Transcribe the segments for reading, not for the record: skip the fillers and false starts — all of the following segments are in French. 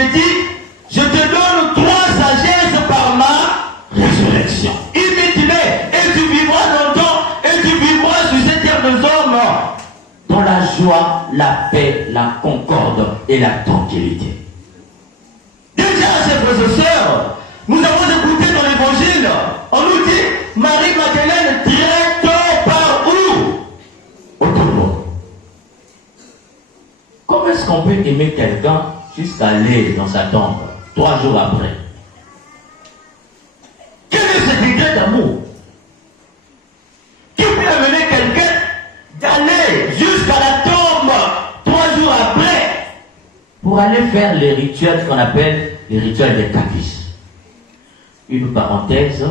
j'ai dit, je te donne 3 sagesses par ma résurrection. Imite-les et tu vivras longtemps et tu vivras sur cette terre des hommes dans la joie, la paix, la concorde et la tranquillité. Déjà, chers frères et sœurs, nous avons écouté dans l'évangile, on nous dit, Marie-Madeleine direct par où? Au tombeau. Comment est-ce qu'on peut aimer quelqu'un jusqu'à aller dans sa tombe 3 jours après? Quel est ce degré d'amour qui peut amener quelqu'un d'aller jusqu'à la tombe 3 jours après pour aller faire les rituels qu'on appelle les rituels des capistes? Une parenthèse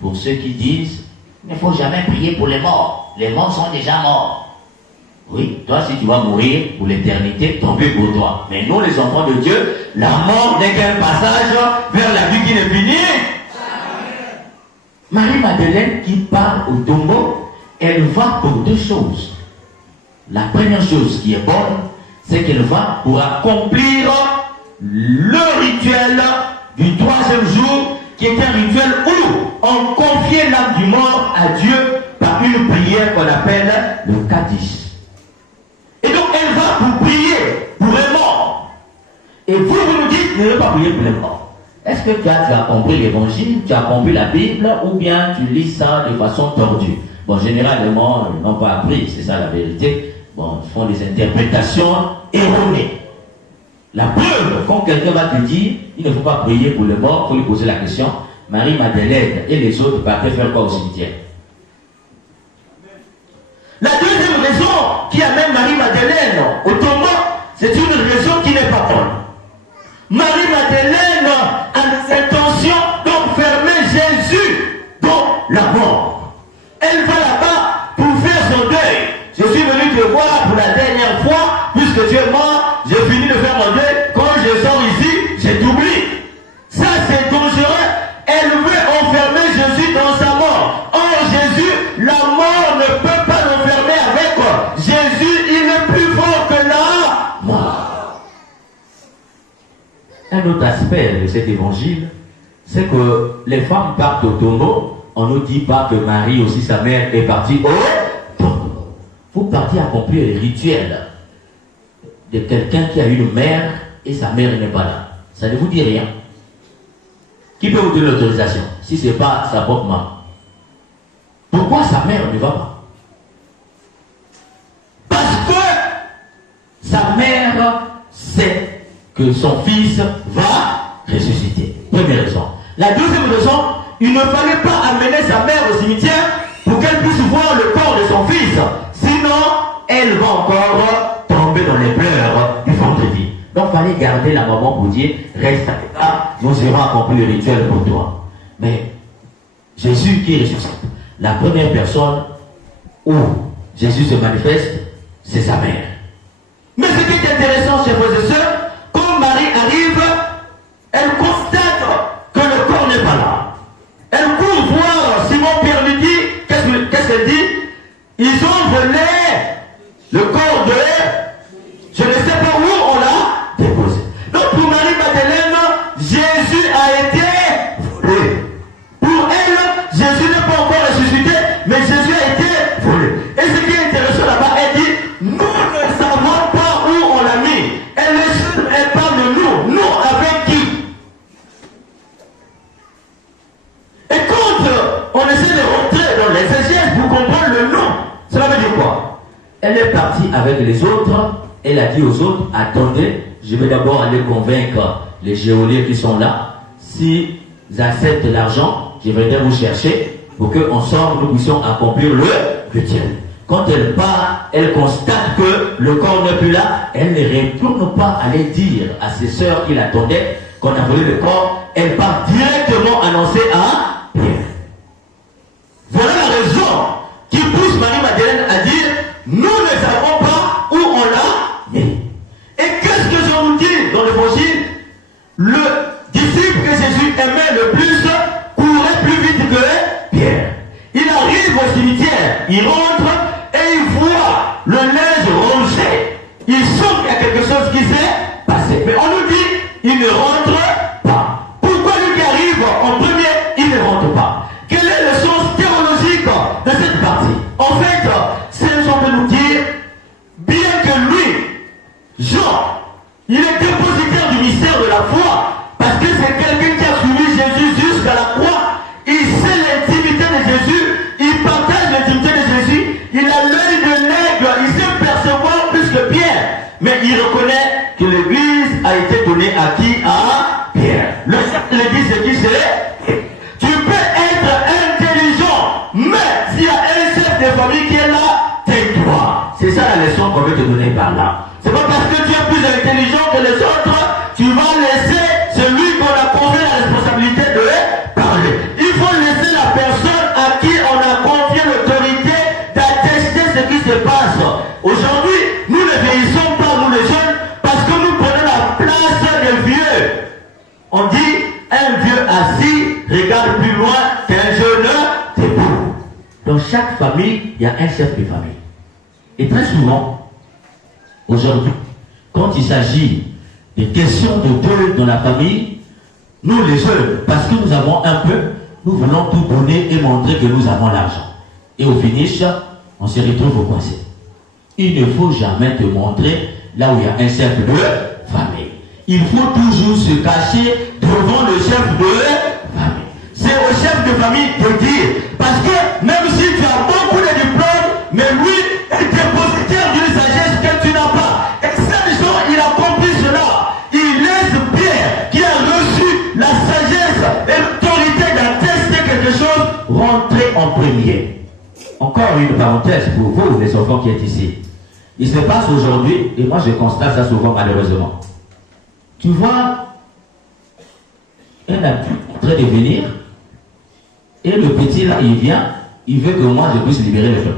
pour ceux qui disent il ne faut jamais prier pour les morts. Les morts sont déjà morts. Oui, toi si tu vas mourir pour l'éternité, tant pis pour toi. Mais nous les enfants de Dieu, la mort n'est qu'un passage vers la vie qui n'est finie. Marie-Madeleine qui part au tombeau, elle va pour 2 choses. La première chose qui est bonne, c'est qu'elle va pour accomplir le rituel du 3e jour, qui est un rituel où on confiait l'âme du mort à Dieu par une prière qu'on appelle le Kaddish. Et donc elle va pour prier pour les morts. Et vous nous dites, ne pas prier pour les morts. Est-ce que tu as compris l'évangile, tu as compris la Bible, ou bien tu lis ça de façon tordue? Bon, généralement, ils n'ont pas appris, c'est ça la vérité. Bon, ils font des interprétations erronées. La preuve, quand quelqu'un va te dire, il ne faut pas prier pour les morts, il faut lui poser la question, Marie-Madeleine et les autres partaient faire quoi au cimetière? La deuxième raison qui amène Marie-Madeleine au tombeau, c'est une raison qui n'est pas bonne. Marie-Madeleine a l'intention d'enfermer Jésus dans la mort. Elle va là-bas pour faire son deuil. Je suis venu te voir pour la dernière fois, puisque tu es mort, j'ai fini de faire mon deuil. Quand je sors ici, j'ai t'oublié. Ça c'est dangereux. Elle veut enfermer Jésus dans sa mort. Or Jésus, la mort ne peut pas l'enfermer avec quoi? Jésus, il est plus fort que la mort. Un autre aspect de cet évangile, c'est que les femmes partent au tombeau. On ne nous dit pas que Marie aussi, sa mère, est partie au tombeau. Vous partez accomplir les rituels de quelqu'un qui a une mère et sa mère n'est pas là. Ça ne vous dit rien. Qui peut vous donner l'autorisation si ce n'est pas sa propre maman? Pourquoi sa mère ne va pas? Parce que sa mère sait que son fils va ressusciter. Première raison. La deuxième raison, il ne fallait pas amener sa mère au cimetière pour qu'elle puisse voir le corps de son fils. Sinon, elle va encore tomber dans les pleurs du vendredi. Donc, il fallait garder la maman pour dire, reste à l'état, nous irons accomplir le rituel pour toi. Mais, Jésus qui ressuscite, la première personne où Jésus se manifeste, c'est sa mère. Mais ce qui est intéressant, chers frères et sœurs, quand Marie arrive, elle constate que le corps n'est pas là. Elle court voir Simon-Pierre lui dit, qu'est-ce qu'elle dit? Ils ont volé le corps de... Je ne sais pas où on l'a déposé. Donc pour Marie-Madeleine, Jésus a été volé. Pour elle, Jésus n'est pas encore ressuscité, mais Jésus a été volé. Et ce qui est intéressant là-bas, elle dit, nous ne savons pas où on l'a mis. Elle parle de nous. Nous avec qui? Et quand on essaie de rentrer dans les exégèses pour comprendre le nom, cela veut dire quoi? Elle est partie avec les autres. Elle a dit aux autres, attendez, je vais d'abord aller convaincre les geôliers qui sont là. S'ils acceptent l'argent, je viendrai vous chercher pour qu'ensemble nous puissions accomplir le rituel. Quand elle part, elle constate que le corps n'est plus là. Elle ne retourne pas aller dire à ses sœurs qui l'attendaient qu'on a volé le corps. Elle part directement annoncer à Pierre. Voilà la raison qui pousse Marie-Madeleine à dire, nous ne savons pas où on l'a mis. Et qu'est-ce que je vous dis dans l'évangile? Le disciple que Jésus aimait le plus courait plus vite que Pierre. Il arrive au cimetière, il rentre et il voit le linge rongé. Il sent qu'il y a quelque chose qui s'est passé. Mais on nous dit, il ne rentre pas. Pourquoi lui qui arrive en premier, il ne rentre pas? Quel est le sens théologique de cette partie? En fait, c'est Jean de nous dire, bien que lui, Jean, il est dépositaire du mystère de la foi, parce que c'est quelqu'un qui a suivi Jésus jusqu'à la croix, il sait l'intimité de Jésus, il partage l'intimité de Jésus, il a l'œil de l'aigle, il sait percevoir plus que Pierre, mais il reconnaît que l'Église a été donnée à qui? À Pierre. Le chef de l'Église, c'est qui? C'est tu peux être intelligent, mais s'il y a un chef de famille qui est là, tais-toi. C'est ça la leçon qu'on veut te donner par là. C'est pas parce que tu es plus intelligent que les autres, tu vas laisser celui qu'on a confié la responsabilité de parler. Il faut laisser la personne à qui on a confié l'autorité d'attester ce qui se passe. Aujourd'hui, nous ne vieillissons pas, nous les jeunes, parce que nous prenons la place des vieux. On dit, un vieux assis regarde plus loin qu'un jeune debout. Dans chaque famille, il y a un chef de famille. Et très souvent, aujourd'hui, quand il s'agit des questions de Dieu dans la famille, nous les jeunes, parce que nous avons un peu, nous voulons tout donner et montrer que nous avons l'argent. Et au finish, on se retrouve coincé. Il ne faut jamais te montrer là où il y a un chef de famille. Il faut toujours se cacher devant le chef de famille. C'est au chef de famille de dire, parce que même si tu as beaucoup de diplômes, mais lui est dépositaire d'une sagesse que tu n'as pas. Et cette jour, il a compris cela. Il laisse Pierre, qui a reçu la sagesse et l'autorité d'attester quelque chose, rentrer en premier. Encore une parenthèse pour vous, les enfants qui êtes ici. Il se passe aujourd'hui, et moi je constate ça souvent malheureusement. Tu vois, un adulte en train de venir, et le petit là, il vient, il veut que moi je puisse libérer le feu.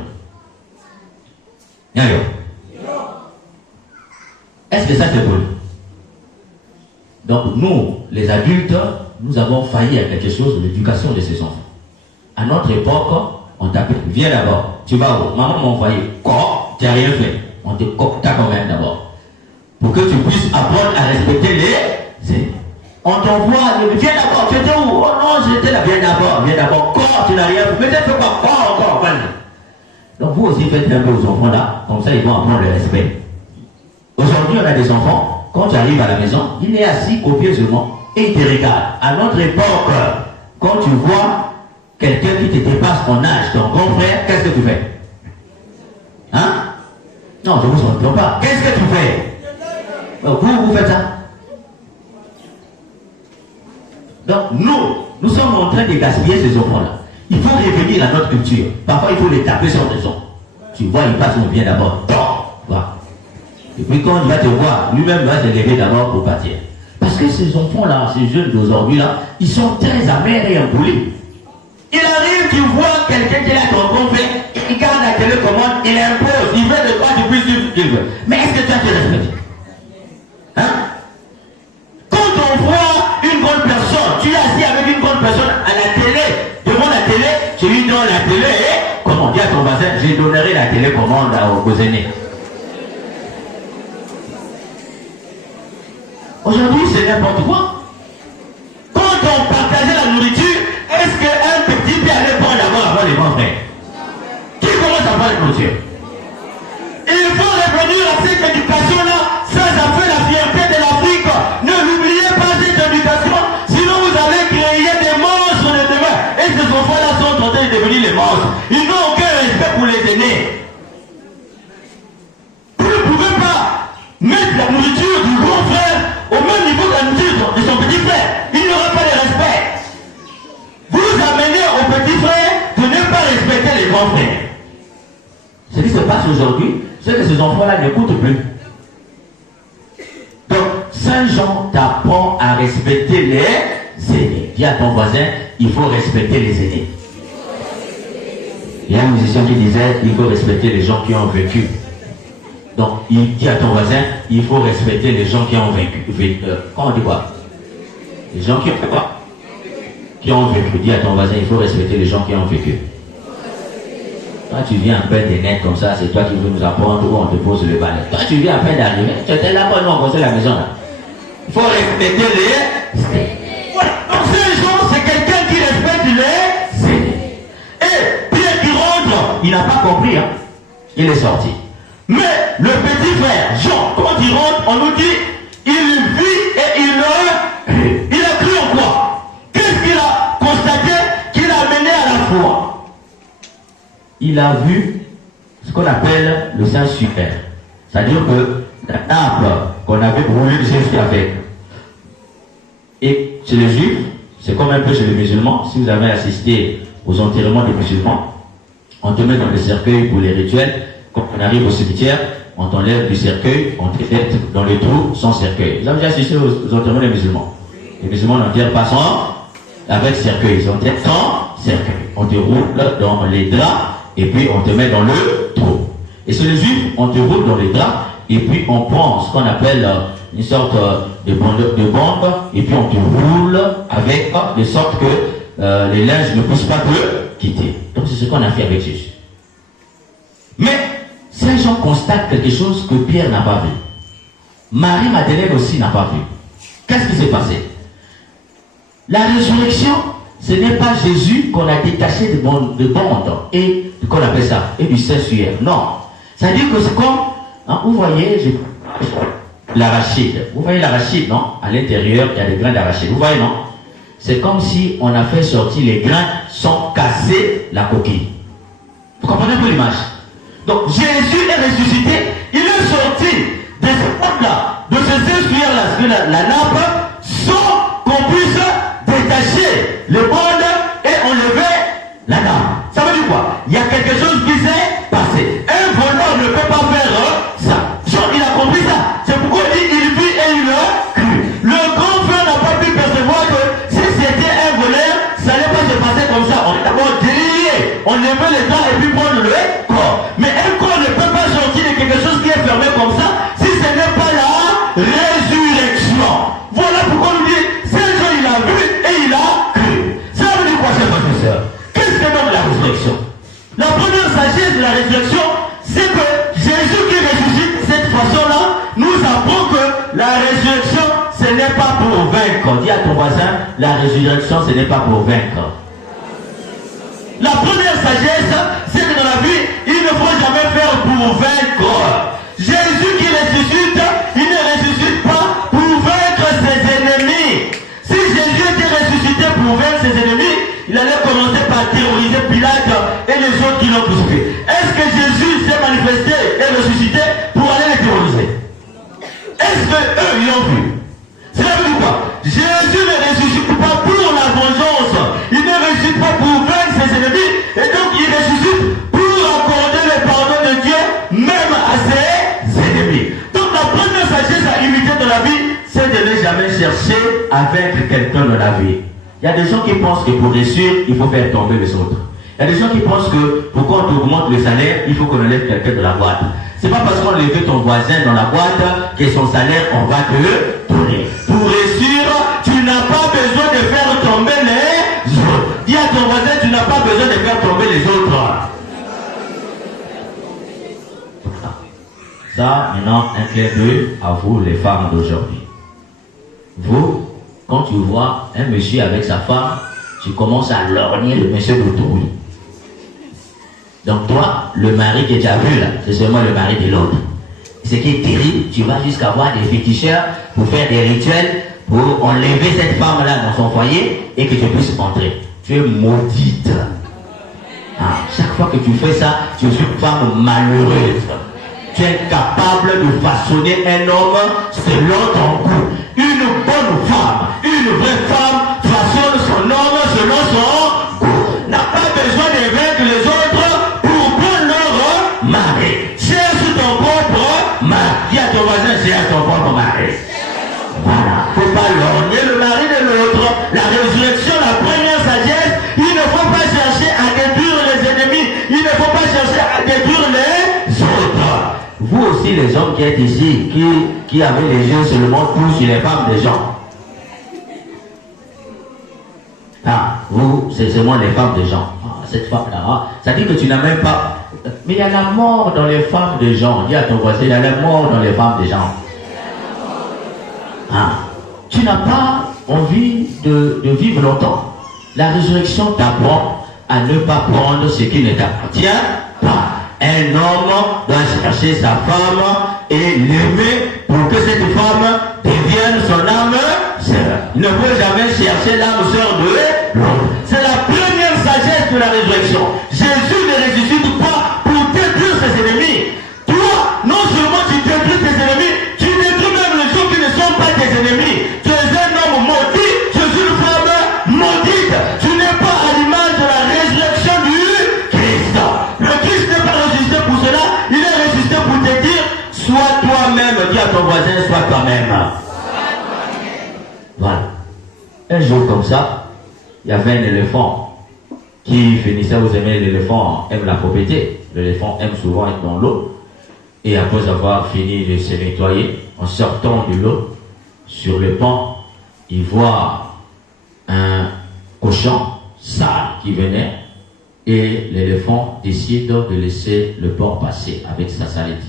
Est-ce que ça c'est bon? Donc nous, les adultes, nous avons failli à quelque chose de l'éducation de ces enfants. À notre époque, on t'appelle, viens d'abord, tu vas où? Maman m'a envoyé, quoi? Tu n'as rien fait. On te coopta quand même d'abord. Pour que tu puisses apprendre à respecter les aînés. On t'envoie, viens d'abord, tu étais où? Oh non, j'étais là, viens d'abord, quoi? Tu n'as rien fait. Mais tu fais quoi? Quoi encore? Donc vous aussi faites un peu aux enfants là, comme ça ils vont apprendre le respect. Aujourd'hui on a des enfants, quand tu arrives à la maison, il est assis copieusement et il te regarde. À notre époque, quand tu vois quelqu'un qui te dépasse en âge, ton grand frère, qu'est-ce que tu fais? Hein? Non, je ne vous entends pas. Qu'est-ce que tu fais? Vous faites ça? Donc nous sommes en train de gaspiller ces enfants-là. Il faut revenir à notre culture. Parfois, il faut les taper sans raison. Tu vois, il passe, on vient d'abord. Voilà. Et puis quand il va te voir, lui-même va se lever d'abord pour partir. Parce que ces enfants-là, ces jeunes d'aujourd'hui-là, ils sont très amers et impolis. Il arrive, tu vois quelqu'un qui est là, ton confrère, il garde la télécommande, il impose, il veut de quoi tu puisses dire ce qu'il veut. Mais est-ce que tu as te respecté? Hein? Quand on voit une bonne personne, tu es assis avec une bonne personne à la télé, devant la télé, tu lui donnes la télé et, comme on dit à ton voisin, je donnerai la télécommande aux aînés. Aujourd'hui, c'est n'importe quoi. Quand on partageait la nourriture, est-ce qu'un petit peut aller prendre d'abord avant les grands frères? Qui commence à prendre la nourriture? Il faut revenir à cette éducation-là. Ça fait la fierté de l'Afrique. Ne l'oubliez pas, cette éducation. Sinon, vous allez créer des monstres de demain. Et ces enfants-là sont en train de devenir les monstres. Ils n'ont aucun respect pour les aînés. Vous ne pouvez pas mettre la nourriture du grand frère au même niveau que la nourriture de son petit frère. Il n'aura pas de respect. Vous amenez au petit frère de ne pas respecter les grands frères. Ce qui se passe aujourd'hui, c'est que ces enfants-là n'écoutent plus. Donc, Saint Jean t'apprend à respecter les aînés. Dis à ton voisin, il faut respecter les aînés. Il y a un musicien qui disait, il faut respecter les gens qui ont vécu. Donc, il dit à ton voisin, il faut respecter les gens qui ont vécu. Comment on dit quoi? Les gens qui ont fait quoi? Qui ont vécu. Dis à ton voisin, il faut respecter les gens qui ont vécu. Toi, tu viens à peine des nets comme ça, c'est toi qui veux nous apprendre où on te pose le balai. Toi, tu viens à peine d'arriver. Tu étais là quand nous on construit la maison là. Il faut respecter les... Voilà. Donc ces gens, c'est quelqu'un qui respecte les aînés. Et Pierre qui rentre, il n'a pas compris, hein. Il est sorti. Mais le petit frère, Jean, quand il rentre, on nous dit, il vit et il a cru en quoi? Qu'est-ce qu'il a constaté qu'il a mené à la foi? Il a vu ce qu'on appelle le Saint-Super. C'est-à-dire que la nappe qu'on avait brûlée de Jésus avec. Et chez les Juifs, c'est comme un peu chez les musulmans. Si vous avez assisté aux enterrements des musulmans, on te met dans le cercueil pour les rituels. Quand on arrive au cimetière, on t'enlève du cercueil, on te met dans le trou sans cercueil. Vous avez déjà assisté aux enterrements des musulmans. Les musulmans n'enterrent pas sans avec cercueil. Ils enterrent sans cercueil. On te roule dans les draps et puis on te met dans le trou. Et chez les Juifs, on te roule dans les draps et puis on prend ce qu'on appelle une sorte de bande et puis on te roule avec de sorte que les linges ne puissent pas te quitter. Donc c'est ce qu'on a fait avec Jésus. Mais ces gens constatent quelque chose que Pierre n'a pas vu. Marie-Madeleine aussi n'a pas vu. Qu'est-ce qui s'est passé? La résurrection, ce n'est pas Jésus qu'on a détaché de bandes et qu'on appelle ça, et du Saint-Suaire. Non. C'est-à-dire que c'est comme, hein, vous voyez, l'arachide. Vous voyez l'arachide, non? À l'intérieur, il y a des grains d'arachide. Vous voyez, non? C'est comme si on a fait sortir les grains sans casser la coquille. Vous comprenez un peu l'image? Donc Jésus est ressuscité, il est sorti de ce monde-là, de ce Saint-Suaire-là, la nappe, sans qu'on puisse détacher les bandes et enlever la nappe. Ça veut dire quoi? Il y a quelque chose qui s'est passé. Un voleur ne peut pas faire ça. Jean, il a compris ça. C'est pourquoi il vit et il a cru. Le grand frère n'a pas pu percevoir que si c'était un voleur, ça n'allait pas se passer comme ça. On est d'abord délié. On levait les dents et puis prendre le corps. Mais un corps ne peut pas sortir de quelque chose qui est fermé comme ça si ce n'est pas la résurrection. Voilà pourquoi on nous dit, c'est Jean, il a vu et il a cru. Ça veut dire quoi, chers frères et sœurs? Qu'est-ce que donne la résurrection? La première sagesse de la résurrection, c'est que Jésus qui ressuscite de cette façon-là, nous apprend que la résurrection, ce n'est pas pour vaincre. Dis à ton voisin, la résurrection, ce n'est pas pour vaincre. La première sagesse, c'est que dans la vie, il ne faut jamais faire pour vaincre. Jésus qui ressuscite, il ne ressuscite pas pour vaincre ses ennemis. Si Jésus était ressuscité pour vaincre ses ennemis, il allait commencer par terroriser Pilate et les autres qui l'ont crucifié. Est-ce que Jésus s'est manifesté et ressuscité pour aller les terroriser? Est-ce qu'eux, ils l'ont vu? Cela veut dire quoi? Jésus ne ressuscite pas pour la vengeance. Il ne ressuscite pas pour vaincre ses ennemis. Et donc il ressuscite pour accorder le pardon de Dieu même à ses ennemis. Donc la première sagesse à imiter dans la vie, c'est de ne jamais chercher à vaincre quelqu'un dans la vie. Il y a des gens qui pensent que pour réussir, il faut faire tomber les autres. Il y a des gens qui pensent que pour qu'on augmente le salaire, il faut qu'on enlève quelqu'un de la boîte. C'est pas parce qu'on enlève ton voisin dans la boîte que son salaire, on va te le donner. Pour réussir, tu n'as pas besoin de faire tomber les autres. Dis à ton voisin, tu n'as pas besoin de faire tomber les autres. Ça, maintenant, un clin d'œil à vous, les femmes d'aujourd'hui. Vous, quand tu vois un monsieur avec sa femme, tu commences à lorgner le monsieur d'autrui. Donc toi, le mari que tu as vu là, c'est seulement le mari de l'autre. Ce qui est terrible, tu vas jusqu'à voir des féticheurs pour faire des rituels, pour enlever cette femme-là dans son foyer et que tu puisses entrer. Tu es maudite. Ah, chaque fois que tu fais ça, tu es une femme malheureuse. Tu es capable de façonner un homme selon ton goût. Une bonne femme, une vraie femme façonne son homme selon son goût. N'a pas besoin de vaincre les autres pour prendre leur mari. Cherche ton propre mari. Dis à ton voisin, cherche ton propre mari. Voilà. Il ne faut pas lorgner le mari de l'autre. La résurrection, la première sagesse, il ne faut pas chercher à détruire les ennemis. Il ne faut pas chercher à détruire les autres. Vous aussi, les hommes qui êtes ici, qui avez les yeux seulement tous sur les femmes des gens. Ah, vous, c'est seulement les femmes des gens. Ah, cette femme-là, ça dit que tu n'as même pas... Mais il y a la mort dans les femmes des gens. Dis à ton voisin, il y a la mort dans les femmes des gens. Ah, tu n'as pas envie de vivre longtemps. La résurrection t'apprend à ne pas prendre ce qui ne t'appartient pas. Un homme doit chercher sa femme et l'aimer pour que cette femme devienne son âme sœur. Il ne peut jamais chercher l'âme sœur de l'autre. C'est la première sagesse de la résurrection. Jésus ne ressuscite pas pour détruire ses ennemis. Toi, non seulement tu détruis tes ennemis, tu détruis même les gens qui ne sont pas tes ennemis. Tu es un homme maudit, tu es une femme maudite. Tu n'es pas à l'image de la résurrection du Christ. Le Christ n'est pas ressuscité pour cela, il est ressuscité pour te dire, sois toi-même. Dis à ton voisin, sois toi-même. Voilà. Un jour comme ça, il y avait un éléphant qui finissait, vous aimez l'éléphant, aime la propriété. L'éléphant aime souvent être dans l'eau. Et après avoir fini de se nettoyer, en sortant de l'eau, sur le pont, il voit un cochon sale qui venait. Et l'éléphant décide de laisser le porc passer avec sa saleté.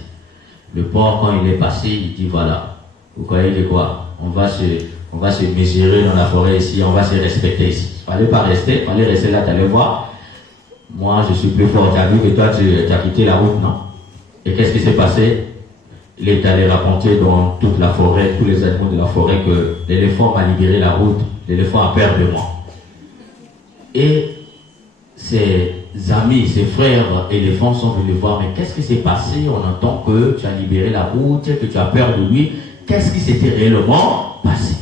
Le porc, quand il est passé, il dit voilà, vous croyez de quoi? On va se mesurer dans la forêt ici, on va se respecter ici. Il ne fallait pas rester, il fallait rester là, tu allais voir. Moi, je suis plus fort. Tu as vu que toi, tu as quitté la route, non? Et qu'est-ce qui s'est passé? Il est allé raconter dans toute la forêt, tous les animaux de la forêt, que l'éléphant m'a libéré la route, l'éléphant a peur de moi. Et ses amis, ses frères éléphants sont venus voir, mais qu'est-ce qui s'est passé? On entend que tu as libéré la route, que tu as peur de lui. Qu'est-ce qui s'était réellement passé?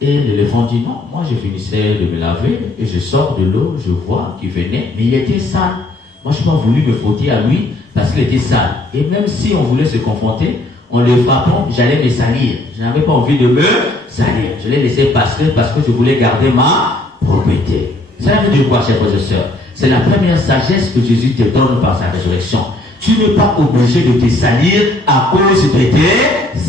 Et l'éléphant dit non, moi je finissais de me laver et je sors de l'eau, je vois qu'il venait, mais il était sale. Moi je n'ai pas voulu me frotter à lui parce qu'il était sale. Et même si on voulait se confronter, en le frappant, j'allais me salir. Je n'avais pas envie de me salir. Je l'ai laissé passer parce que je voulais garder ma propriété. Ça veut dire quoi, chers frères et sœurs? C'est la première sagesse que Jésus te donne par sa résurrection. Tu n'es pas obligé de te salir à cause de tes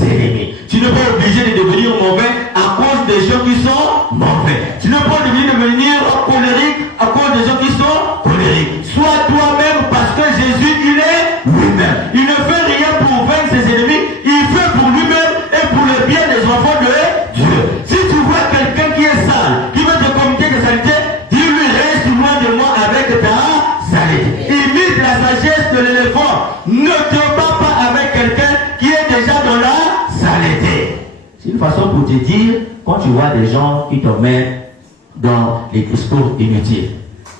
ennemis. Tu n'es pas obligé de devenir mauvais à cause des gens qui sont mauvais. Tu n'es pas obligé de devenir colérique à cause des gens qui sont colériques. Sois toi-même parce que Jésus, il est lui-même. Il ne fait rien pour vaincre ses ennemis. Il fait pour lui-même et pour le bien des enfants de Dieu. Si tu vois quelqu'un qui est sale, qui veut te commettre de saleté, dis-lui reste loin de moi avec ta saleté. Imite la sagesse de l'éléphant. Ne te bats pas avec quelqu'un qui est déjà dans la saleté. C'est une façon pour te dire, quand tu vois des gens qui te mettent dans les discours inutiles,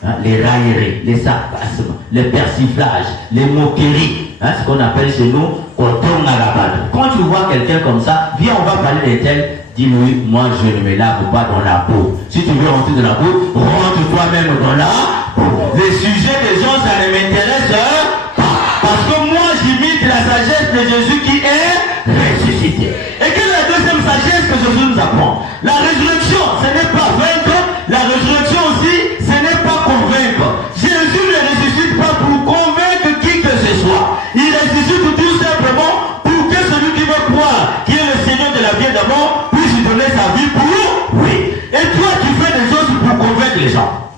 hein, les railleries, les sarcasmes, les persiflages, les moqueries, hein, ce qu'on appelle chez nous, on tourne à la balle. Quand tu vois quelqu'un comme ça, viens, on va parler de tel, dis-lui, moi je ne me lave pas dans la peau. Si tu veux rentrer dans la peau, rentre toi-même dans la peau. Les sujets des gens, ça ne m'intéresse pas. Parce que moi, j'imite la sagesse de Jésus qui est ressuscité. Et quelle est la deuxième sagesse que Jésus nous apprend? La résurrection, ce n'est pas vaincre. La résurrection aussi, ce n'est pas convaincre. Jésus ne ressuscite pas pour convaincre qui que ce soit. Il ressuscite tout simplement pour que celui qui veut croire, qui est le Seigneur de la vie d'abord, puisse donner sa vie pour lui. Et toi, tu fais des choses pour convaincre les gens.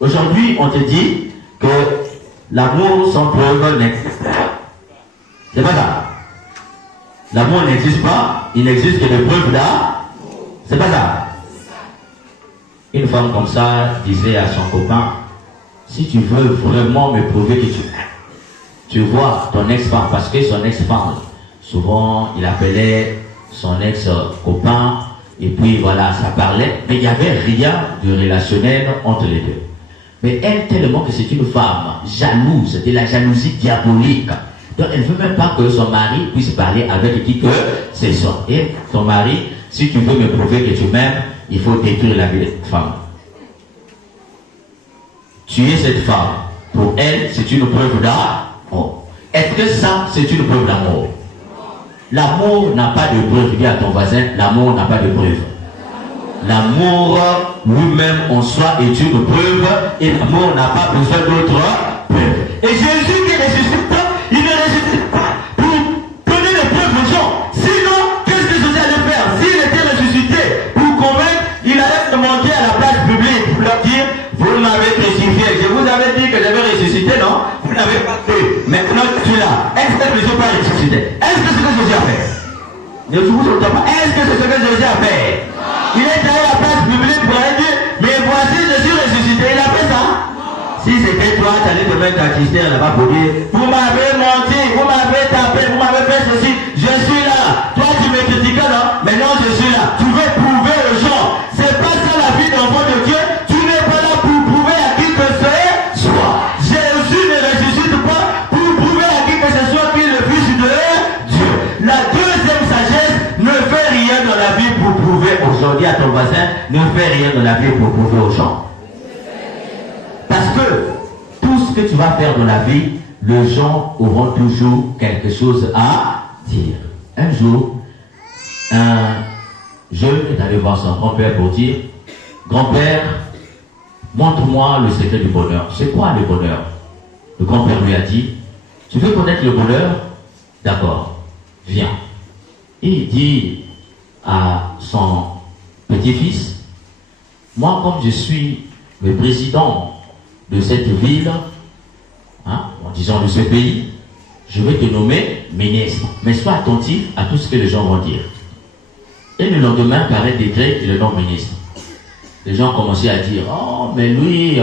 Aujourd'hui, on te dit que l'amour sans preuve n'existe pas. C'est pas ça. L'amour n'existe pas, il n'existe que des preuves là. C'est pas ça. Une femme comme ça disait à son copain, si tu veux vraiment me prouver que tu m'aimes, tu vois ton ex-femme, parce que son ex-femme, souvent il appelait son ex-copain, et puis voilà, ça parlait, mais il n'y avait rien de relationnel entre les deux. Mais elle, tellement que c'est une femme jalouse, de la jalousie diabolique. Donc elle ne veut même pas que son mari puisse parler avec qui que c'est ça. Et ton mari, si tu veux me prouver que tu m'aimes, il faut détruire la vie de cette femme. Tuer cette femme, pour elle, c'est une preuve d'amour. Est-ce que ça, c'est une preuve d'amour? L'amour n'a pas de preuve. Dis à ton voisin, l'amour n'a pas de preuve. L'amour lui-même en soi est une preuve et l'amour n'a pas besoin d'autres preuves. Et Jésus qui ressuscite, il ne ressuscite pas pour donner des preuves aux gens. Sinon, qu'est-ce que Jésus allait faire? S'il était ressuscité pour convaincre, il allait demander à la place publique pour leur dire, vous m'avez crucifié. Je vous avais dit que j'avais ressuscité, non? Vous n'avez pas cru. Maintenant, je suis là. Est-ce que je ne suis pas ressuscité? Est-ce que c'est ce que Jésus a fait? Ne vous entendez pas. Est-ce que c'est ce que Jésus a fait? Il est allé à la place publique pour aller dire, mais voici, je suis ressuscité. Il a fait ça? Si c'était toi, tu allais te mettre à Christian là-bas pour dire, vous m'avez menti, vous m'avez tapé, vous m'avez fait ceci, je suis là. Toi, tu me critiquais, non? Mais non, je suis là. Tu veux prouver aux gens. C'est pas ça la vie d'enfant de Dieu. Tu n'es pas là pour prouver à qui que ce soit. Jésus ne ressuscite pas pour prouver à qui que ce soit qu'il est le Fils de Dieu. La deuxième sagesse, ne fais rien dans la vie pour prouver aux gens. Dis à ton voisin, ne fais rien dans la vie pour prouver aux gens. Parce que tout ce que tu vas faire dans la vie, les gens auront toujours quelque chose à dire. Un jour, un jeune est allé voir son grand-père pour dire, grand-père, montre-moi le secret du bonheur. C'est quoi le bonheur? Le grand-père lui a dit, tu veux connaître le bonheur? D'accord, viens. Et il dit à son petit-fils, moi comme je suis le président de cette ville, en disant de ce pays, je vais te nommer ministre. Mais sois attentif à tout ce que les gens vont dire. Et le lendemain, par un décret, il le nomme ministre. Les gens commençaient à dire, oh, mais lui,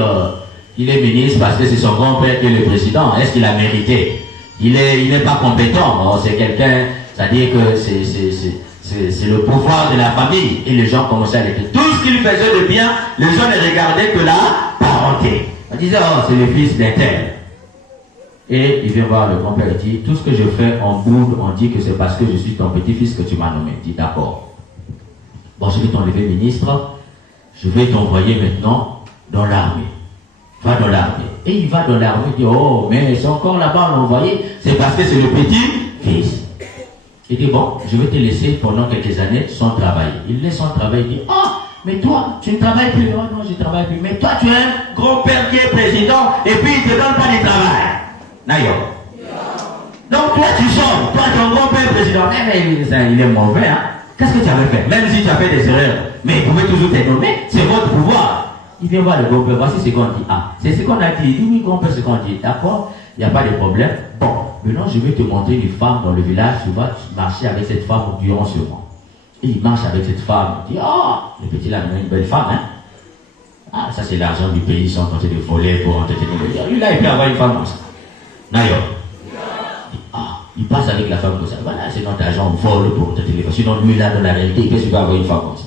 il est ministre parce que c'est son grand-père qui est le président. Est-ce qu'il a mérité? Il n'est pas compétent. Oh, c'est quelqu'un, c'est-à-dire que c'est le pouvoir de la famille. Et les gens commençaient à dire, tout ce qu'il faisait de bien, les gens ne regardaient que la parenté. On disait, oh, c'est le fils d'un tel. Et il vient voir le grand-père et dit, tout ce que je fais en boude, on dit que c'est parce que je suis ton petit-fils que tu m'as nommé. Il dit, d'accord. Bon, je vais t'enlever ministre, je vais t'envoyer maintenant dans l'armée. Va dans l'armée. Et il va dans l'armée, il dit, oh, mais c'est encore là-bas, on l'a envoyé, c'est parce que c'est le petit-fils. Il dit, bon, je vais te laisser pendant quelques années sans travail. Il laisse son travail, il dit, oh, mais toi, tu ne travailles plus. Oh non, je ne travaille plus. Mais toi, tu es un grand-père qui est président et puis il ne te donne pas de travail. D'ailleurs. Donc toi, tu sors. Toi, ton grand-père président. Mais il est mauvais, hein. Qu'est-ce que tu avais fait? Même si tu as fait des erreurs, mais vous pouvez toujours te nommer. C'est votre pouvoir. Il vient voir le grand-père. Voici ce qu'on dit. Ah, c'est ce qu'on a dit. Il dit, oui, grand-père, ce qu'on dit. D'accord? Il n'y a pas de problème. Bon, maintenant, je vais te montrer une femme dans le village. Tu vas marcher avec cette femme durant ce mois. Et il marche avec cette femme, il dit, oh, le petit là, une belle femme, hein. Ah, ça c'est l'argent du pays, ils sont tentés de voler pour entretenir. Lui là, il peut avoir une femme comme ça. D'ailleurs. Ah, il passe avec la femme comme ça. Voilà, c'est notre argent, on vole pour entretenir. Sinon, lui là, dans la réalité, il peut se avoir une femme comme ça.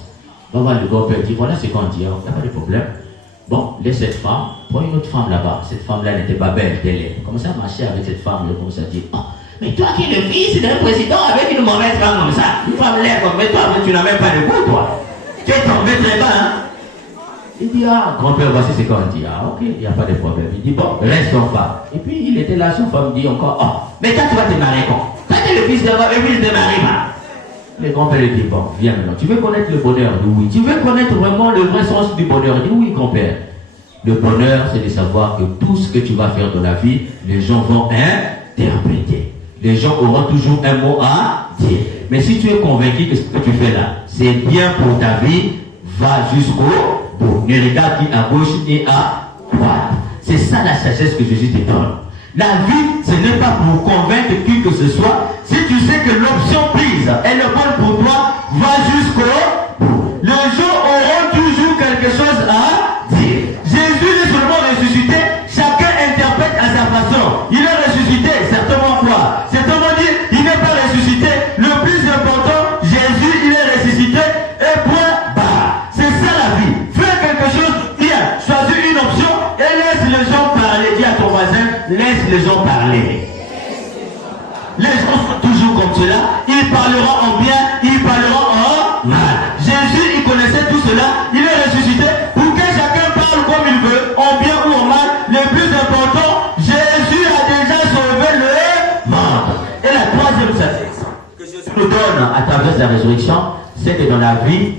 On va voir le grand-père dit, voilà ce qu'on dit, il n'y a pas de problème. Bon, laisse cette femme, prends une autre femme là-bas. Cette femme-là n'était pas belle, telle. Comme ça, marcher avec cette femme, il commence à dire, oh, mais toi qui es le fils d'un président avec une mauvaise femme comme ça, une femme l'air comme, mais toi, tu n'as même pas de goût, toi. Tu es tombé très bas, hein. Il dit, ah, grand-père, voici ce qu'on dit. Ah, ok, il n'y a pas de problème. Il dit, bon, reste ton femme. Et puis, il était là, son femme dit encore, oh, mais toi, tu vas te marier quand? Toi, tu es le fils d'un et puis il te marie pas. Le grand-père lui dit, bon, viens maintenant. Tu veux connaître le bonheur? Il dit, oui. Tu veux connaître vraiment le vrai sens du bonheur? Il dit, oui, grand-père. Le bonheur, c'est de savoir que tout ce que tu vas faire dans la vie, les gens vont interpréter. Les gens auront toujours un mot à dire. Mais si tu es convaincu que ce que tu fais là, c'est bien pour ta vie, va jusqu'au bout. Ne regarde ni à gauche ni à droite. C'est ça la sagesse que Jésus te donne. La vie, ce n'est pas pour convaincre qui que ce soit. Si tu sais que l'option prise est le bonne pour toi, va jusqu'au bout. Les gens auront toujours quelque chose à dire. Jésus est seulement ressuscité. Chacun interprète à sa façon. Il est ressuscité, certainement quoi? Certainement dire, il n'est pas ressuscité. Le plus important, Jésus, il est ressuscité. Et point barre. C'est ça la vie. Fais quelque chose, viens, choisis une option et laisse les gens parler. Dis à ton voisin, laisse les gens parler. Les gens sont toujours comme cela. Ils parleront en bien, ils parleront en mal. Jésus, il connaissait tout cela. Il est ressuscité pour que chacun parle comme il veut, en bien ou en mal. Le plus important, Jésus a déjà sauvé le monde. Et la troisième sagesse que Jésus nous donne à travers la résurrection, c'est que dans la vie,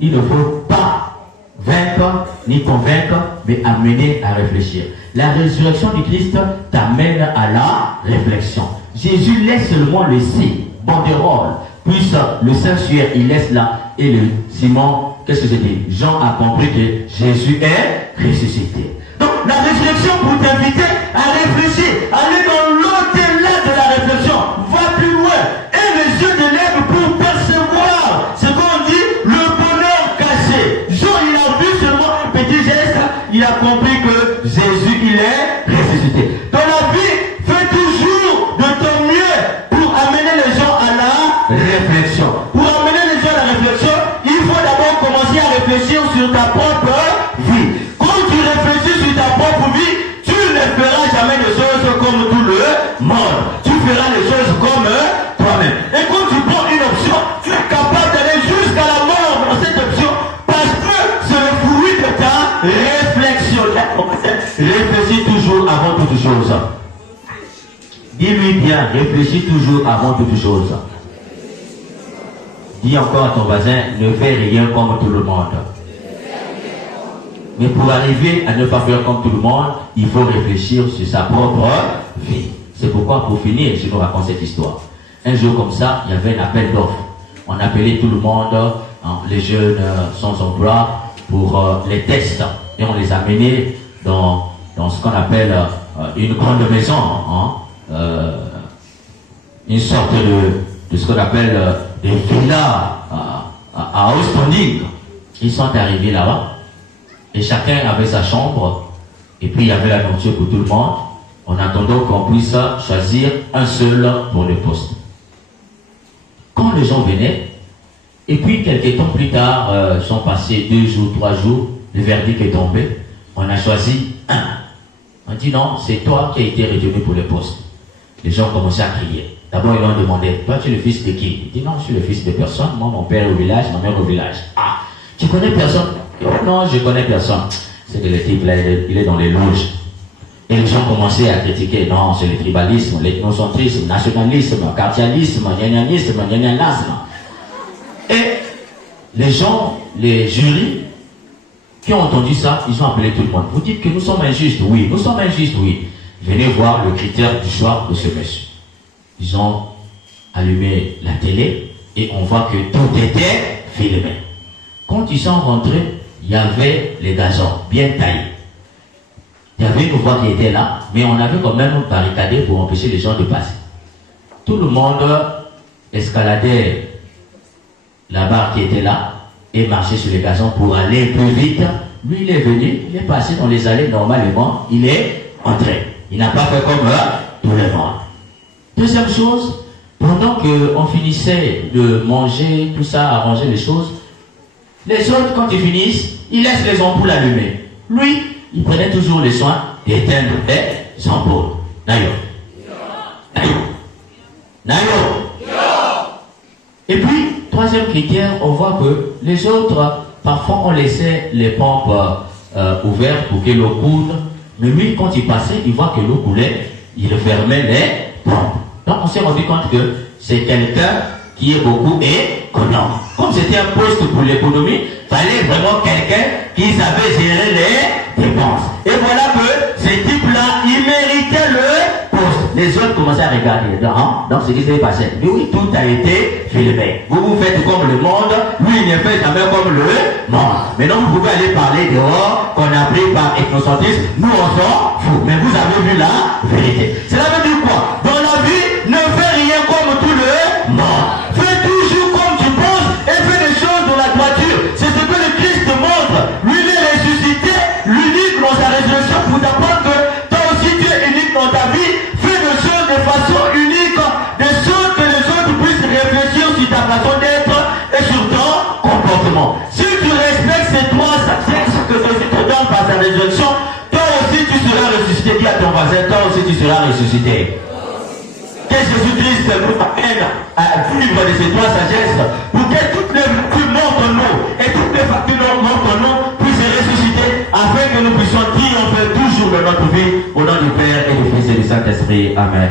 il ne faut pas vaincre ni convaincre, mais amener à réfléchir. La résurrection du Christ t'amène à la réflexion. Jésus laisse seulement le signe, banderole, puis le Saint-Suaire, il laisse là, et le Simon, qu'est-ce que j'ai dit? Jean a compris que Jésus est ressuscité. Donc la résurrection pour t'inviter à réfléchir, aller dans l'au-delà de la réflexion, va plus loin, et les yeux de l'œuvre pour percer toute chose. Dis-lui bien, réfléchis toujours avant toute chose. Dis encore à ton voisin, ne fais rien comme tout le monde. Mais pour arriver à ne pas faire comme tout le monde, il faut réfléchir sur sa propre vie. C'est pourquoi, pour finir, je vous raconte cette histoire. Un jour comme ça, il y avait un appel d'offres. On appelait tout le monde, les jeunes sans emploi, pour les tests. Et on les amenait dans ce qu'on appelle une grande maison. Une sorte de ce qu'on appelle des villas à haut standing. Ils sont arrivés là-bas. Et chacun avait sa chambre. Et puis il y avait la nourriture pour tout le monde. En attendant qu'on puisse choisir un seul pour le poste. Quand les gens venaient, et puis quelques temps plus tard, sont passés 2 jours, 3 jours, le verdict est tombé, on a choisi un. On dit non, c'est toi qui as été retenu pour le poste. Les gens commençaient à crier. D'abord, ils lui ont demandé, toi tu es le fils de qui? Il dit non, je suis le fils de personne, moi mon père au village, ma mère au village. Ah, tu connais personne? Oh, non, je connais personne. C'est que le type là, il est dans les loges. Et les gens commençaient à critiquer, non, c'est le tribalisme, l'ethnocentrisme, nationalisme, cartialisme, gnanisme, gnanisme. Et les gens, les jurys, qui ont entendu ça, ils ont appelé tout le monde. Vous dites que nous sommes injustes, oui, nous sommes injustes, oui. Venez voir le critère du choix de ce monsieur. Ils ont allumé la télé et on voit que tout était filmé. Quand ils sont rentrés, il y avait les gazons bien taillés. Il y avait une voie qui était là, mais on avait quand même barricadé pour empêcher les gens de passer. Tout le monde escaladait la barre qui était là et marchait sur les gazons pour aller plus vite. Lui, il est venu, il est passé dans les allées normalement, il est entré. Il n'a pas fait comme tout le monde. Deuxième chose, pendant qu'on finissait de manger, tout ça, arranger les choses, les autres, quand ils finissent, ils laissent les ampoules allumées. Lui, il prenait toujours le soin d'éteindre les ampoules. Nayo. Et puis, troisième critère, on voit que les autres, parfois on laissait les pompes ouvertes pour que l'eau coule. Mais lui, quand il passait, il voit que l'eau coulait, il fermait les pompes. Donc on s'est rendu compte que c'est quelqu'un qui est beaucoup économe. Comme c'était un poste pour l'économie, il fallait vraiment quelqu'un qui savait gérer les dépenses. Et voilà que ces types-là, ils méritaient le poste. Les autres commençaient à regarder. Donc ce qui s'est passé. Mais oui, tout a été filmé. Vous faites comme le monde, lui il ne fait jamais comme le monde. Maintenant vous pouvez aller parler dehors, qu'on a pris par ethnocentrisme, nous on s'en fout. Mais vous avez vu la vérité. Cela veut dire quoi? Dans la vie, ne fais rien comme tout le monde. Fais toujours comme tu penses et fais des choses dans la droiture. C'est ce que le Christ montre. Lui il est ressuscité, l'unique dans sa résurrection pour t'apprendre que toi aussi tu es unique dans ta vie. Fais des choses de façon unique, de sorte que les autres puissent réfléchir sur ta façon d'être et sur ton comportement. Si tu respectes ces trois textes que Jésus te donne par sa résurrection, toi aussi tu seras ressuscité. Dis à ton voisin, toi aussi tu seras ressuscité. Que Jésus-Christ nous amène à vivre de ces trois sagesses pour que toutes les vertus montent en nous et toutes les vertus montent en nous puissent ressusciter afin que nous puissions triompher toujours de notre vie au nom du Père et du Fils et du Saint-Esprit. Amen.